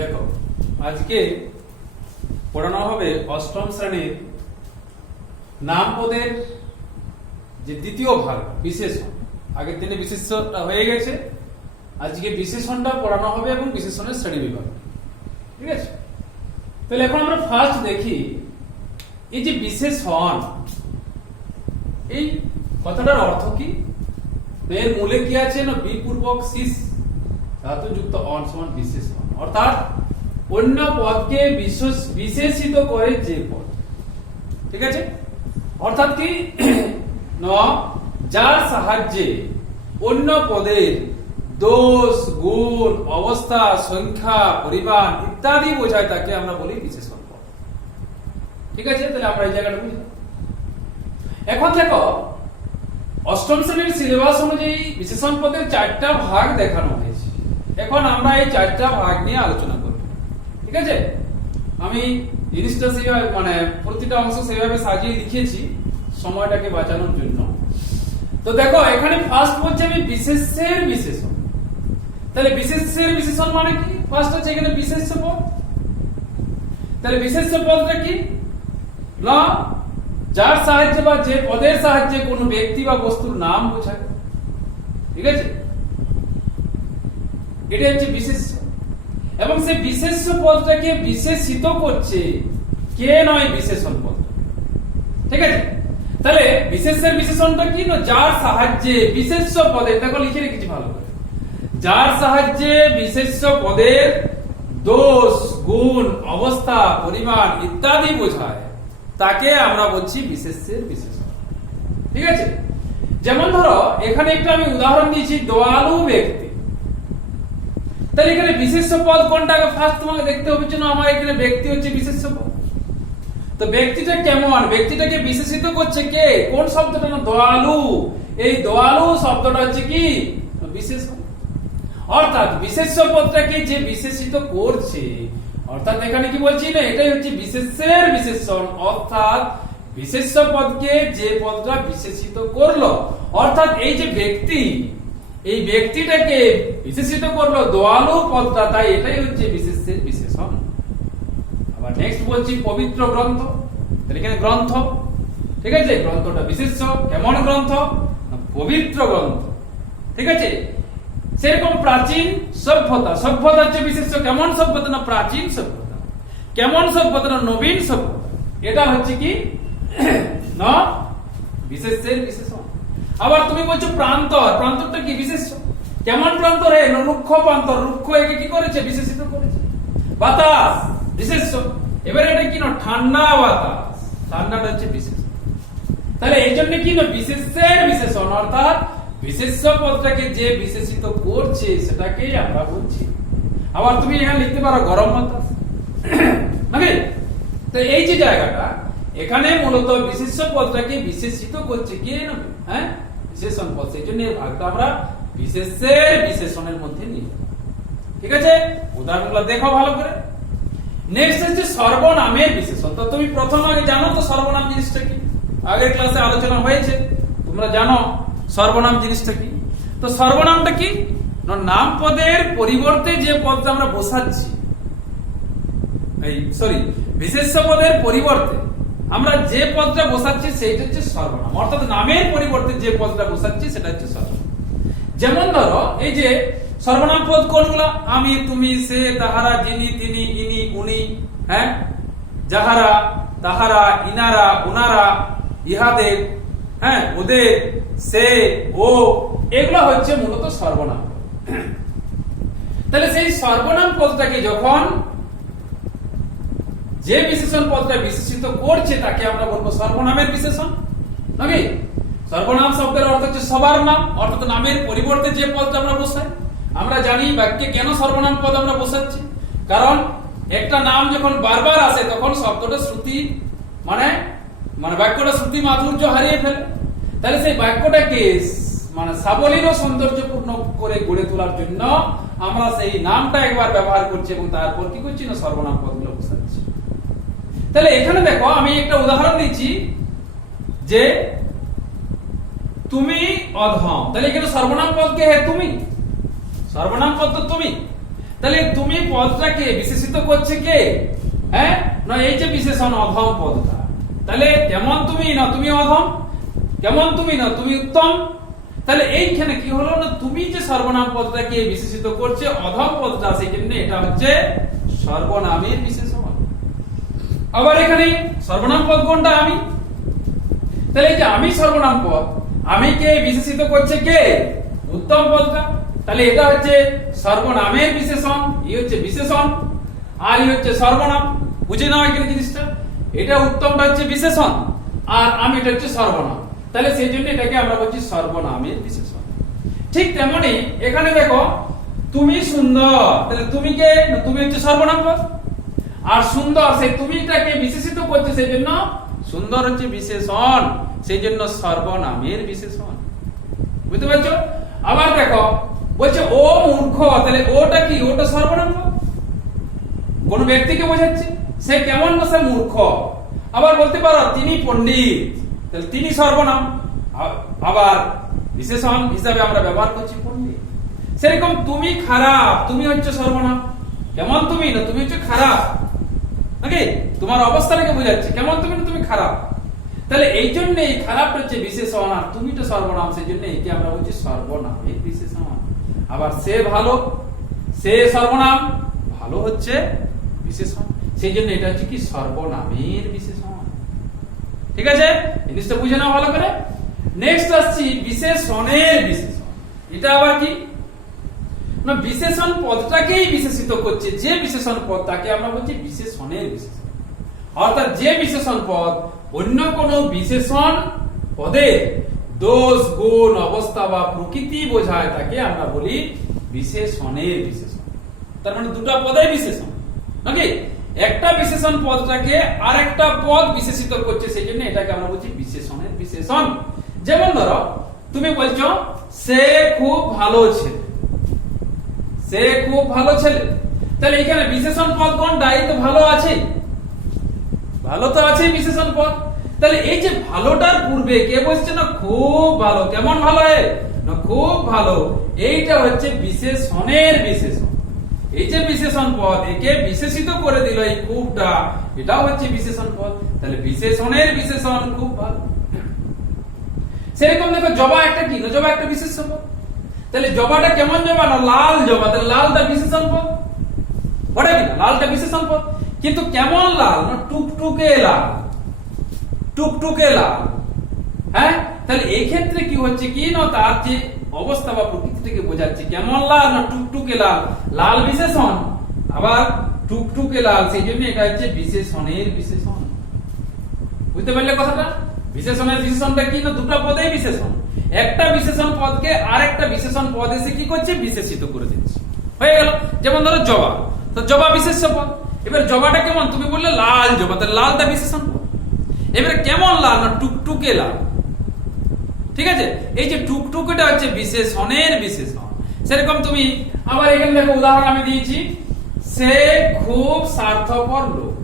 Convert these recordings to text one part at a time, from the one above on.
দেখো আজকে পড়ানো হবে অষ্টম শ্রেণীর নাম পদের যে দ্বিতীয় ভাগ বিশেষণ। আগের দিনে বিশেষণটা হয়ে গেছে, আজকে বিশেষণটা পড়ানো হবে এবং বিশেষণের শ্রেণী বিভাগ। ঠিক আছে, তাহলে এখন আমরা ফার্স্ট দেখি এই যে বিশেষণ, এই কথাটার অর্থ কি। এর মূলে কি আছে না বিপূর্বক শিস ধাতু যুক্ত অন সমান বিশেষণ, অর্থাৎ অন্য পদকে বিশেষিত করে যে পদ। ঠিক আছে, অর্থাৎ কি যার সাহায্যে অন্য পদের দোষ, গুণ, অবস্থা, সংখ্যা, পরিমাণ ইত্যাদি বোঝায় তাকে আমরা বলি বিশেষণ পদ। ঠিক আছে, তাহলে আমরা এই জায়গাটা বুঝলাম। এখন দেখো অষ্টম শ্রেণীর সিলেবাস অনুযায়ী বিশেষণ পদের 4টা ভাগ দেখানো হয়েছে। এখন আমরা এই 4টা ভাগ নিয়ে আলোচনা করব। ঠিক আছে, আমি জিনিসটা সেইভাবে মানে প্রতিটা অংশ সেইভাবে সাজিয়ে লিখেছি সময়টাকে বাঁচানোর জন্য। তো দেখো এখানে ফার্স্ট বলছে আমি বিশেষের বিশেষণ। তাহলে বিশেষের বিশেষণ মানে কি? ফার্স্ট হচ্ছে এখানে বিশেষ্য পদ। তাহলে বিশেষ্য পদটা কি না যার সাহায্যে বা যে পদের সাহায্যে কোনো ব্যক্তি বা বস্তুর নাম বোঝায়। ঠিক আছে, এটা হচ্ছে বিশেষ্য, এবং সেই বিশেষ্য পদটাকে বিশেষিত করছে কে নয় বিশেষণ পদ। ঠিক আছে, তাহলে বিশেষের বিশেষণটা কি না যার সাহায্যে বিশেষ্য পদের, দেখো লিখে রেখেছি ভালো করে, যার সাহায্যে বিশেষ্য পদের দোষ, গুণ, অবস্থা, পরিমাণ ইত্যাদি বোঝায় তাকে আমরা বলছি বিশেষের বিশেষণ। ঠিক আছে, যেমন ধরো এখানে একটা আমি উদাহরণ দিয়েছি দয়ালু ব্যক্তি। তাহলে এখানে বিশেষ্য পদ কোনটা ফার্স্ট তোমাকে দেখতে হবে, জন্য আমার এখানে ব্যক্তি হচ্ছে বিশেষ্য পদ। তো ব্যক্তিটা কেমন, ব্যক্তিটাকে বিশেষিত করছে কে, কোন শব্দটা না দয়ালু। এই দয়ালু শব্দটা হচ্ছে কি বিশেষণ, অর্থাৎ বিশেষ্য পদটাকে যে বিশেষিত করছে, অর্থাৎ এখানে কি বলছি না এটাই হচ্ছে বিশেষের বিশেষণ, অর্থাৎ বিশেষ্য পদকে যে পদটা বিশেষিত করলো, অর্থাৎ এই যে ব্যক্তি, এই ব্যক্তিটাকে বিশেষিত করলো দয়ালু পদটা, তাই এটাই হচ্ছে বিশেষের বিশেষণ। আবার নেক্সট বলছি পবিত্র গ্রন্থ। তাহলে এখানে গ্রন্থ, ঠিক আছে, গ্রন্থটা বিশেষ্য, কেমন গ্রন্থ না পবিত্র গ্রন্থ। ঠিক আছে, সেরকম প্রাচীন সভ্যতা, সভ্যতা হচ্ছে বিশেষ্য, কেমন সভ্যতা না প্রাচীন সভ্যতা, কেমন সভ্যতা না নবীন সভ্যতা, এটা হচ্ছে কি না বিশেষের বিশেষণ। আবার তুমি বলছো প্রান্তর, প্রান্তরটা কি বিশেষ্য, কেমন প্রান্তর হে রুক্ষ প্রান্তর, রুক্ষ একে কি করেছে বিশেষিত করেছে। বাতাস বিশেষ্য, এবারে এটা কি না ঠান্ডা বাতাস, ঠান্ডাটা হচ্ছে বিশেষ। তাহলে এই জন্য কি না বিশেষের বিশেষণ, অর্থাৎ বিশেষ্য পদটাকে যে বিশেষিত করছে সেটাকেই আমরা বলছি। আবার তুমি এখানে লিখতে পারো গরম বাতাস। নাকি? তো এই যে জায়গাটা এখানে মূলত বিশেষ্য পদটাকে বিশেষিত করছে কে না হ্যাঁ বিশেষণ পদ, সেই জন্য এই ভাগটা আমরা বিশেষের বিশেষণের মধ্যে নিই। ঠিক আছে, উদাহরণগুলো দেখো ভালো করে। নেক্সট হচ্ছে সর্বনামের বিশেষণ। তো তুমি প্রথম আগে জানো তো সর্বনাম জিনিসটা কি, আগের ক্লাসে আলোচনা হয়েছে, তোমরা জানো সর্বনাম জিনিসটা কি। তো সর্বনামটা কি নাম পদের পরিবর্তে যে পদটা আমরা বসাচ্ছি, এই সরি বিশেষ্য পদের পরিবর্তে আমরা যে পদটা বসাচ্ছি সেইটা হচ্ছে সর্বনাম, অর্থাৎ নামের পরিবর্তে যে পদটা বসাচ্ছি সেটা হচ্ছে সর্বনাম। যেমন ধরো এই যে সর্বনাম পদ কোনগুলা, আমি, তুমি, সে, তাহারা, যিনি, তিনি, ইনি, উনি, হ্যাঁ যাহারা, তাহারা, ইনারা, উনারা, ইহাদের, হ্যাঁ ওদের, সে, ও, এগুলো হচ্ছে মূলত সর্বনাম। তাহলে সেই সর্বনাম পদটাকে যখন যে বিশেষণ পদটা বিশেষিত করছে তাকে আমরা বলবো সর্বনামের বিশেষণ। নাকি? সর্বনাম শব্দের অর্থ হচ্ছে সবার নাম, অর্থাৎ নামের পরিবর্তে যে পদটা আমরা বসাই। আমরা জানি বাক্যে কেন সর্বনাম পদ আমরা বসাচ্ছি, কারণ একটা নাম যখন বারবার আসে তখন শব্দটা শ্রুতি মানে বাক্যটা শ্রুতি মাধুর্য হারিয়ে ফেলে। তাহলে সেই বাক্যটাকে মানে সাবলীল ও সৌন্দর্যপূর্ণ করে গড়ে তোলার জন্য আমরা সেই নামটা একবার ব্যবহার করছি এবং তারপর কি করছি না সর্বনাম পদগুলো বসাচ্ছি। তাহলে এখানে দেখো আমি একটা উদাহরণ দিচ্ছি যে তুমি অধম, তাহলে এখানে সর্বনাম পদ কে হে তুমি, সর্বনাম পদ তো তুমি। তাহলে তুমি পদটাকে বিশেষিত করছে কে? হ্যাঁ, না এই যে বিশেষণ অধম পদটা। তাহলে কেমন তুমি না তুমি অধম, কেমন তুমি না তুমি উত্তম। তাহলে এইখানে কি হলো না, তুমি যে সর্বনাম পদটাকে বিশেষিত করছে অধম পদটা, সেই জন্য এটা হচ্ছে সর্বনামের বিশেষণ। আবার এখানে সর্বনাম পদ কোনটা? আমি। তাহলে এই যে আমি সর্বনাম পদ, আমি কে বিশেষিত করছে কে? উত্তম পদটা। তাহলে এটা হচ্ছে সর্বনামের বিশেষণ, এই হচ্ছে বিশেষণ, আর এই হচ্ছে সর্বনাম। বুঝে নাও এখানে জিনিসটা, এটা উত্তমটা হচ্ছে বিশেষণ আর আমি এটা হচ্ছে সর্বনাম। তাহলে সেই জন্য এটাকে আমরা বলছি সর্বনামের বিশেষণ। ঠিক তেমনি এখানে দেখো তুমি সুন্দর, তাহলে তুমি কে? তুমি হচ্ছে সর্বনাম পদ, আর সুন্দর সেই তুমিটাকে বিশেষিত করছে, সেই জন্য সুন্দর হচ্ছে বিশেষণ, সেই জন্য সর্বনামের বিশেষণ। বুঝতে পারছো? আবার দেখো বলছে ও মূর্খ, তাহলে ওটা কি? ওটা সর্বনাম পদ, কোন ব্যক্তিকে বোঝাচ্ছে। সে কেমন না? সে মূর্খ। আবার বলতে পারো তিনি পণ্ডিত, তাহলে তিনি সর্বনাম, আবার বিশেষণ হিসাবে আমরা ব্যবহার করছি পণ্ডিত। সেরকম তুমি খারাপ, তুমি হচ্ছে সর্বনাম, কেমন তুমি না তুমি হচ্ছে খারাপ, নাকি তোমার অবস্থাটাকে বোঝাচ্ছে, কেমন তুমি না তুমি খারাপ। তাহলে এই জন্য এই খারাপটা হচ্ছে বিশেষণ আর তুমিটা সর্বনাম, সেই জন্য একে আমরা বলছি সর্বনামের বিশেষণ। আবার সে ভালো, সে সর্বনাম, ভালো হচ্ছে বিশেষণ, সেই জন্য এটা হচ্ছে কি সর্বনামের বিশেষণ। ঠিক আছে, জিনিসটা বুঝে নাও ভালো করে। নেক্সট আসছি বিশেষণের বিশেষণ। এটা আবার কি না, বিশেষণ পদটাকেই বিশেষিত করছে, যে বিশেষণ পদ তাকে আমরা বলছি বিশেষণের বিশেষণ। অর্থাৎ যে বিশেষণ পদ অন্য কোন বিশেষণ পদের দোষ, গুণ, অবস্থা বা প্রকৃতি বোঝায় তাকে আমরা বলি বিশেষণের বিশেষণ। তার মানে দুটো পদই বিশেষণ, নাকি একটা বিশেষণ পদটাকে আরেকটা পদ বিশেষিত করছে, সেই জন্য এটাকে আমরা বলছি বিশেষণের বিশেষণ। যেমন ধরো তুমি বলছো সে খুব ভালো ছেলে, সে খুব ভালো ছেলে, তাহলে এখানে বিশেষণ পদ কোনটা? এই তো ভালো আছে, ভালো তো আছে বিশেষণ পদ। তাহলে এই যে ভালোটার পূর্বে কে বলছে না খুব ভালো, কেমন ভালো? না খুব ভালো, এইটা হচ্ছে বিশেষণের বিশেষণ। এই যে বিশেষণ পদ একে বিশেষিত করে দিল, এই খুবটা, এটাও হচ্ছে বিশেষণ পদ। তাহলে বিশেষণের বিশেষণ খুব ভালো। সেরকম দেখো জবা একটা কি? জবা একটা বিশেষ পদ। তাহলে জবাটা কেমন জবা? না লাল জবা, তাহলে লালটা বিশেষণ পদ, বটে কি না? লালটা বিশেষণ পদ, কিন্তু কেমন লাল? না টুকটুকে লাল, টুকটুকে লাল। হ্যাঁ, তাহলে এই ক্ষেত্রে কি হচ্ছে কি না, তার যে অবস্থা বা প্রকৃতিটাকে বোঝাচ্ছে, কেমন লাল? না টুকটুকে লাল, লাল বিশেষণ আবার টুকটুকে লাল, সেই জন্য এটা হচ্ছে বিশেষণের বিশেষণ। বুঝতে পারলে কথাটা? বিশেষণের বিশেষণটা কি না, দুটো পদেই বিশেষণ, একটা বিশেষণ পদকে আরেকটা বিশেষণ পদ এসে কি করছে? বিশেষিত করে দিচ্ছে, হয়ে গেল। যেমন ধরো জবা, তো জবা বিশেষ্য পদ। এবার জবাটা কেমন? তুমি বললে লাল জবা, তাহলে লালটা বিশেষণ পদ। এবারে কেমন লাল? না টুকটুকে লাল। ঠিক আছে, এই যে টুকটুকেটা হচ্ছে বিশেষণের বিশেষণ। সেরকম তুমি আবার এখানে দেখো উদাহরণ আমি দিয়েছি, সে খুব স্বার্থপর লোক,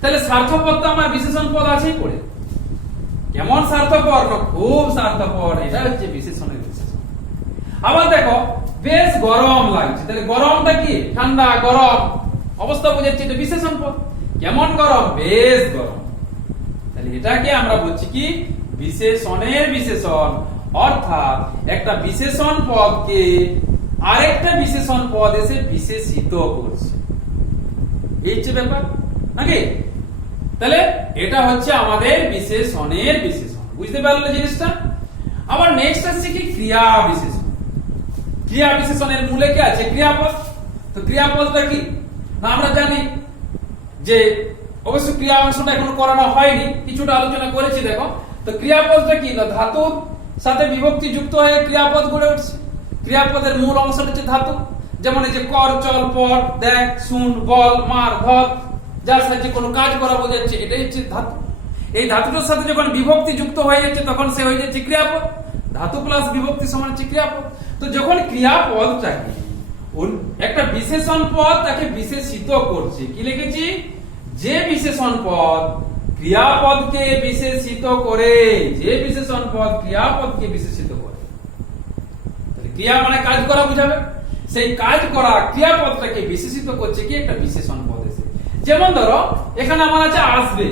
তাহলে স্বার্থপর তো আমার বিশেষণ পদ আছেই পড়ে, কেমন স্বার্থপর? না খুব স্বার্থপর, এটা হচ্ছে বিশেষণের বিশেষণ। আবার দেখো বেশ গরম লাগছে, তাহলে গরমটা কি? ঠান্ডা, গরম অবস্থা বোঝাচ্ছে, এটা বিশেষণ পদ। কেমন গরম? বেশ গরম, তাহলে এটাকে আমরা বলছি কি বিশেষণের বিশেষণ। অর্থাৎ একটা বিশেষণ পদকে আরেকটা বিশেষণ পদ এসে বিশেষিত করছে, এই হচ্ছে ব্যাপার, নাকি? তাহলে এটা হচ্ছে আমাদের বিশেষণের বিশেষণ। বুঝতে পারলে জিনিসটা? আবার নেক্সট আসছে কি ক্রিয়া বিশেষণ। ক্রিয়া বিশেষণের মূলে কি আছে? ক্রিয়াপদ। তো ক্রিয়াপদটা কি না আমরা জানি যে অবশ্য ক্রিয়া অংশটা এখনো করানো হয়নি, কিছুটা আলোচনা করেছি। দেখো তো ক্রিয়াপদটা কি না ধাতুর সাথে বিভক্তি যুক্ত হয়ে ক্রিয়াপদ গড়ে উঠছে। ক্রিয়াপদের মূল অংশটা হচ্ছে ধাতু, যেমন এই যে কর, চল, পট, দেখ, শুন, বল, মার, ধর, যার সাহায্যে কোনো কাজ করা বোঝাচ্ছে, এটাই হচ্ছে ধাতু। এই ধাতুটার সাথে যখন বিভক্তি যুক্ত হয়ে যাচ্ছে তখন সে হয়ে যাচ্ছে ক্রিয়াপদ। ধাতু প্লাস বিভক্তি সমান হচ্ছে ক্রিয়াপদ। তো যখন ক্রিয়াপদটাকে একটা বিশেষণ পদ তাকে বিশেষিত করছে, কি লিখেছি? যে বিশেষণ পদ ক্রিয়াপদকে বিশেষিত করে, যে বিশেষণ পদ ক্রিয়াপদকে বিশেষিত করে, তাহলে ক্রিয়া মানে কাজ করা বুঝাবে। সেই কাজ করা ক্রিয়াপদটাকে বিশেষিত করছে কি একটা বিশেষণ পদ এসে। যেমন ধরো এখানে আমার আছে আসবে,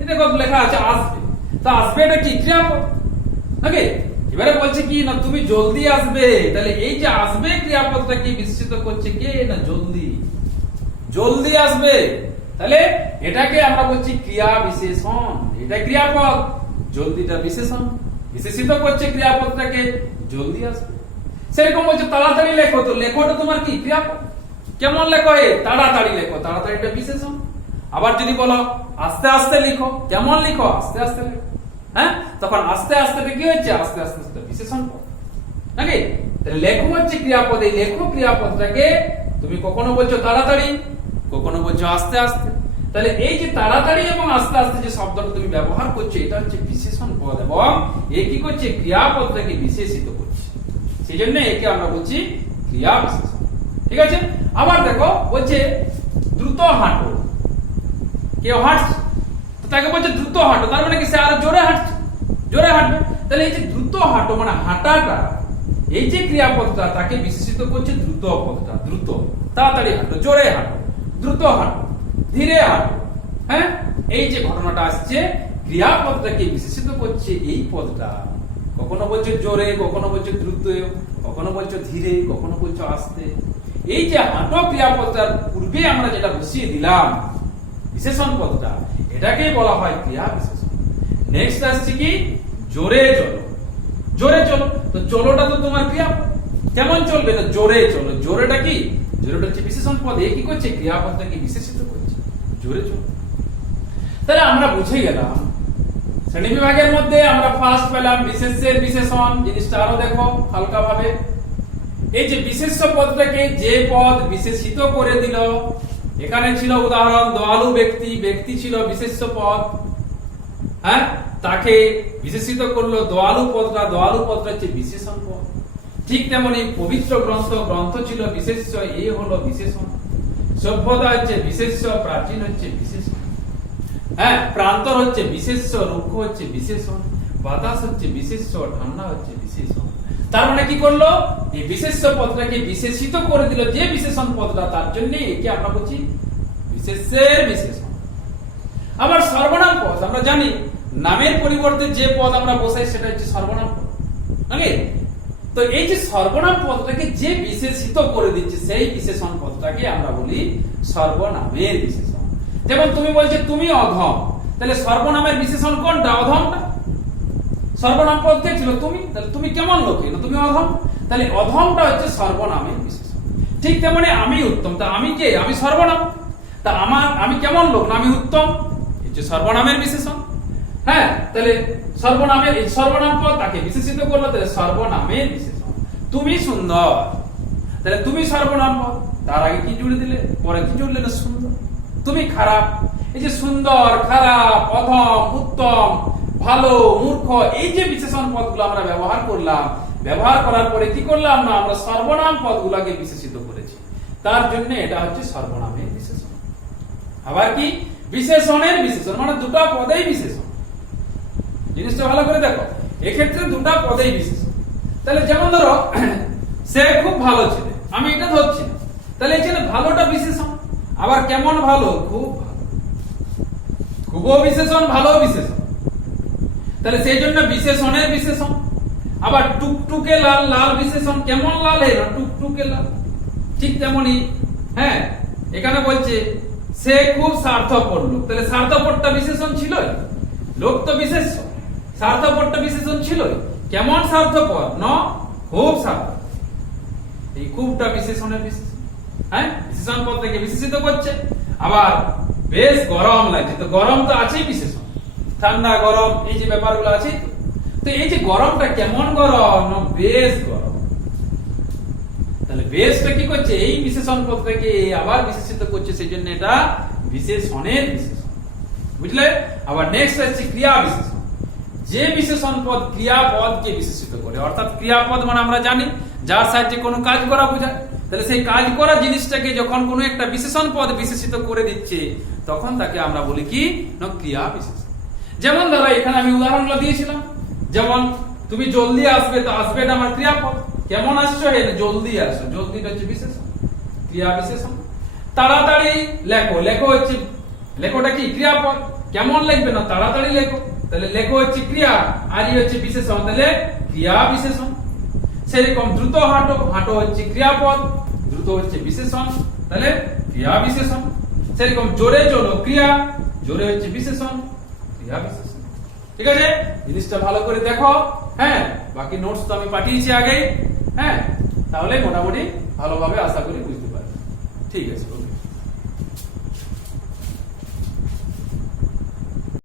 এটা কত লেখা আছে আসবে, তো আসবে এটা কি ক্রিয়াপদ। ওকে, এবারে বলছে কি না তুমি জলদি আসবে, তাহলে এই যে আসবে ক্রিয়াপদটাকে বিশেষিত করছে কে না জলদি, জলদি আসবে, তাহলে এটাকে আমরা বলছি ক্রিয়া বিশেষণ, এটা ক্রিয়াপদ, জলদিটা বিশেষণ, বিশেষিত করছে ক্রিয়াপদটাকে জলদি আসবে। সেরকম বলছে তাড়াতাড়ি লেখো, তো লেখোটা তোমার কি ক্রিয়াপদ, কেমন লেখো তাড়াতাড়ি লেখো, তাড়াতাড়িটা বিশেষণ। আবার যদি বলো আস্তে আস্তে লিখো, কেমন লিখো আস্তে আস্তে লেখো, হ্যাঁ তখন আস্তে আস্তে কি হচ্ছে আস্তে আস্তে বিশেষণ পদ নাকি। তাহলে লেখো হচ্ছে ক্রিয়াপদ, এই লেখো ক্রিয়াপদটাকে তুমি কখনো বলছো তাড়াতাড়ি, কখনো বলছো আস্তে আস্তে, তাহলে এই যে তাড়াতাড়ি এবং আস্তে আস্তে যে শব্দটা তুমি ব্যবহার করছো এটা হচ্ছে বিশেষণ পদ, এবং এ কি করছে ক্রিয়াপদটাকে বিশেষিত করছে, সেই জন্য একে আমরা বলছি ক্রিয়া বিশেষণ। ঠিক আছে, আবার দেখো বলছে দ্রুত হাঁটো, কেউ হাঁটছে তো তাকে বলছে দ্রুত হাঁটো, তার মানে কি সে আরো জোরে হাঁটছে, জোরে হাঁটবে। তাহলে এই যে দ্রুত হাঁটো মানে হাঁটাটা, এই যে ক্রিয়াপদটা তাকে বিশেষিত করছে দ্রুত পদটা, দ্রুত, তাড়াতাড়ি হাঁটো, জোরে হাঁটো, দ্রুত হাঁটো, ধীরে হাঁটো, হ্যাঁ এই যে ঘটনাটা আসছে ক্রিয়াপদটাকে বিশেষিত করছে এই পদটা। কখনো বলছো জোরে, কখনো বলছো দ্রুত, কখনো বলছো ধীরে, কখনো বলছো আস্তে। এই যে হাঁটো ক্রিয়াপদটার পূর্বে আমরা যেটা বসিয়ে দিলাম বিশেষণ পদটা, এটাকেই বলা হয় ক্রিয়া বিশেষণ। নেক্সট আসছে কি জোরে চলো, জোরে চলো, তো চলোটা তো তোমার ক্রিয়াপদ, কেমন চলবে না জোরে চলো, জোরেটা কি, জোরেটা হচ্ছে বিশেষণ পদ, এ কি করছে ক্রিয়াপদটাকে বিশেষিত করছে জোরে চলো। তাহলে আমরা বুঝে গেলাম শ্রেণী বিভাগের মধ্যে আমরা ফার্স্ট পেলাম বিশেষ্যের বিশেষণ, জিনিসটা আরো দেখো হালকা ভাবে। এই যে বিশেষ্য পদটাকে যে পদ বিশেষিত করে দিল, এখানে ছিল উদাহরণ দয়ালু ব্যক্তি, ব্যক্তি ছিল বিশেষ্য পদ, হ্যাঁ তাকে বিশেষিত করলো দয়ালু পদটা, দয়ালু পদটা হচ্ছে বিশেষণ পদ। ঠিক তেমনি পবিত্র গ্রন্থ, গ্রন্থ ছিল বিশেষ্য, এ হলো বিশেষণ। সভ্যতা হচ্ছে বিশেষ্য, প্রাচীন হচ্ছে বিশেষণ, হ্যাঁ প্রান্তর হচ্ছে বিশেষ্য, রুক্ষ হচ্ছে বিশেষণ, বাতাস হচ্ছে বিশেষ্য, ঠান্ডা হচ্ছে বিশেষণ। তার মানে কি করলো এই বিশেষ্য পদটাকে বিশেষিত করে দিল যে বিশেষণ পদটা, তার জন্য একে আমরা বলছি বিশেষ্যের বিশেষণ। আবার সর্বনাম পদ আমরা জানি নামের পরিবর্তে যে পদ আমরা বসাই সেটা হচ্ছে সর্বনাম পদ, নাকি। তো এই যে সর্বনাম পদটাকে যে বিশেষিত করে দিচ্ছে সেই বিশেষণ পদটাকে আমরা বলি সর্বনামের বিশেষণ। যেমন তুমি বলছো তুমি অধম, তাহলে সর্বনামের বিশেষণ কোনটা, অধমটা। সর্বনাম পদ কে ছিল তুমি, তাহলে তুমি কেমন লোক না তুমি অধম, তাহলে অধমটা হচ্ছে সর্বনামের বিশেষণ। ঠিক তেমনি আমি উত্তম, তা আমি কে, আমি সর্বনাম, তা আমার আমি কেমন লোক না আমি উত্তম, হচ্ছে সর্বনামের বিশেষণ। হ্যাঁ তাহলে সর্বনামের এই সর্বনাম পদ তাকে বিশেষিত করলো, তাহলে সর্বনামের বিশেষণ। তুমি সুন্দর, তাহলে তুমি সর্বনাম পদ, তার আগে কি জুড়ে দিলে, পরে কি জুড়লে না সুন্দর। তুমি খারাপ, এই যে সুন্দর, খারাপ, অধম, উত্তম, ভালো, মূর্খ, এই যে বিশেষণ পদগুলো আমরা ব্যবহার করলাম, ব্যবহার করার পরে কি করলাম না আমরা সর্বনাম পদগুলোকে বিশেষিত করেছি, তার জন্য এটা হচ্ছে সর্বনামের বিশেষণ। আবার কি বিশেষণের বিশেষণ মানে দুটো পদেই বিশেষণ, জিনিসটা ভালো করে দেখো, এক্ষেত্রে দুটো পদেই বিশেষণ। তাহলে যেমন ধরো সে খুব ভালো ছেলে, আমি এটা ধরছি না, তাহলে এখানে ভালোটা বিশেষণ। আবার কেমন ভালো, খুব ভালো, খুবও বিশেষণ, ভালো বিশেষণ, তাহলে সেই জন্য বিশেষণের বিশেষণ। আবার টুকটুকে লাল, লাল বিশেষণ, কেমন লাল এলো টুকটুকে লাল। ঠিক তেমনি হ্যাঁ এখানে বলছে সে খুব স্বার্থপর লোক, তাহলে স্বার্থপরটা বিশেষণ ছিল, লোক তো বিশেষ্য, স্বার্থপরটা বিশেষণ ছিল, কেমন স্বার্থপর না খুব স্বার্থপর, এই খুবটা বিশেষণের বিশেষণ, হ্যাঁ বিশেষণ পদ থেকে বিশেষিত করছে। আবার বেশ গরম লাগছে, তো গরম তো আছেই বিশেষণ, ঠান্ডা গরম এই যে ব্যাপারগুলো আছে, তো এই যে গরমটা কেমন গরম না বেশ গরম, তাহলে বেশটা কি করছে এই বিশেষণ পদটাকে আবার বিশেষিত করছে, সেই জন্য এটা বিশেষণের বিশেষণ, বুঝলে। আবার নেক্সট হচ্ছে ক্রিয়া বিশেষণ, যে বিশেষণ পদ ক্রিয়াপদকে বিশেষিত করে, অর্থাৎ ক্রিয়াপদ মানে আমরা জানি যার সাহায্যে কোনো কাজ করা বোঝায়, তাহলে সেই কাজ করা জিনিসটাকে যখন কোনো একটা বিশেষণ পদ বিশেষিত করে দিচ্ছে তখন তাকে আমরা বলি কি না ক্রিয়া বিশেষণ। যেমন ধরো এখানে আমি উদাহরণগুলো দিয়েছিলাম, যেমন তুমি জলদি আসবে, তো আসবে এটা আমার ক্রিয়াপদ, কেমন আসছো হে জলদি আসো, জলদিটা হচ্ছে বিশেষণ, ক্রিয়া বিশেষণ। তাড়াতাড়ি লেখো, লেখো হচ্ছে, লেখোটা কি ক্রিয়াপদ, কেমন লিখবে না তাড়াতাড়ি লেখো, তাহলে লেখো হচ্ছে ক্রিয়া আর ই হচ্ছে বিশেষণ, তাহলে ক্রিয়া বিশেষণ। সেরকম দ্রুত হাঁটো, হাঁটো হচ্ছে ক্রিয়াপদ, দ্রুত হচ্ছে বিশেষণ, তাহলে ক্রিয়া বিশেষণ। সেরকম জোরে চলো ক্রিয়া, জোরে হচ্ছে বিশেষণ, ক্রিয়া বিশেষণ। ঠিক আছে, জিনিসটা ভালো করে দেখো। হ্যাঁ, বাকি নোটস তো আমি পাঠিয়েছি আগেই। হ্যাঁ, তাহলে মোটামুটি ভালোভাবে আশা করি বুঝতে পারবে। ঠিক আছে।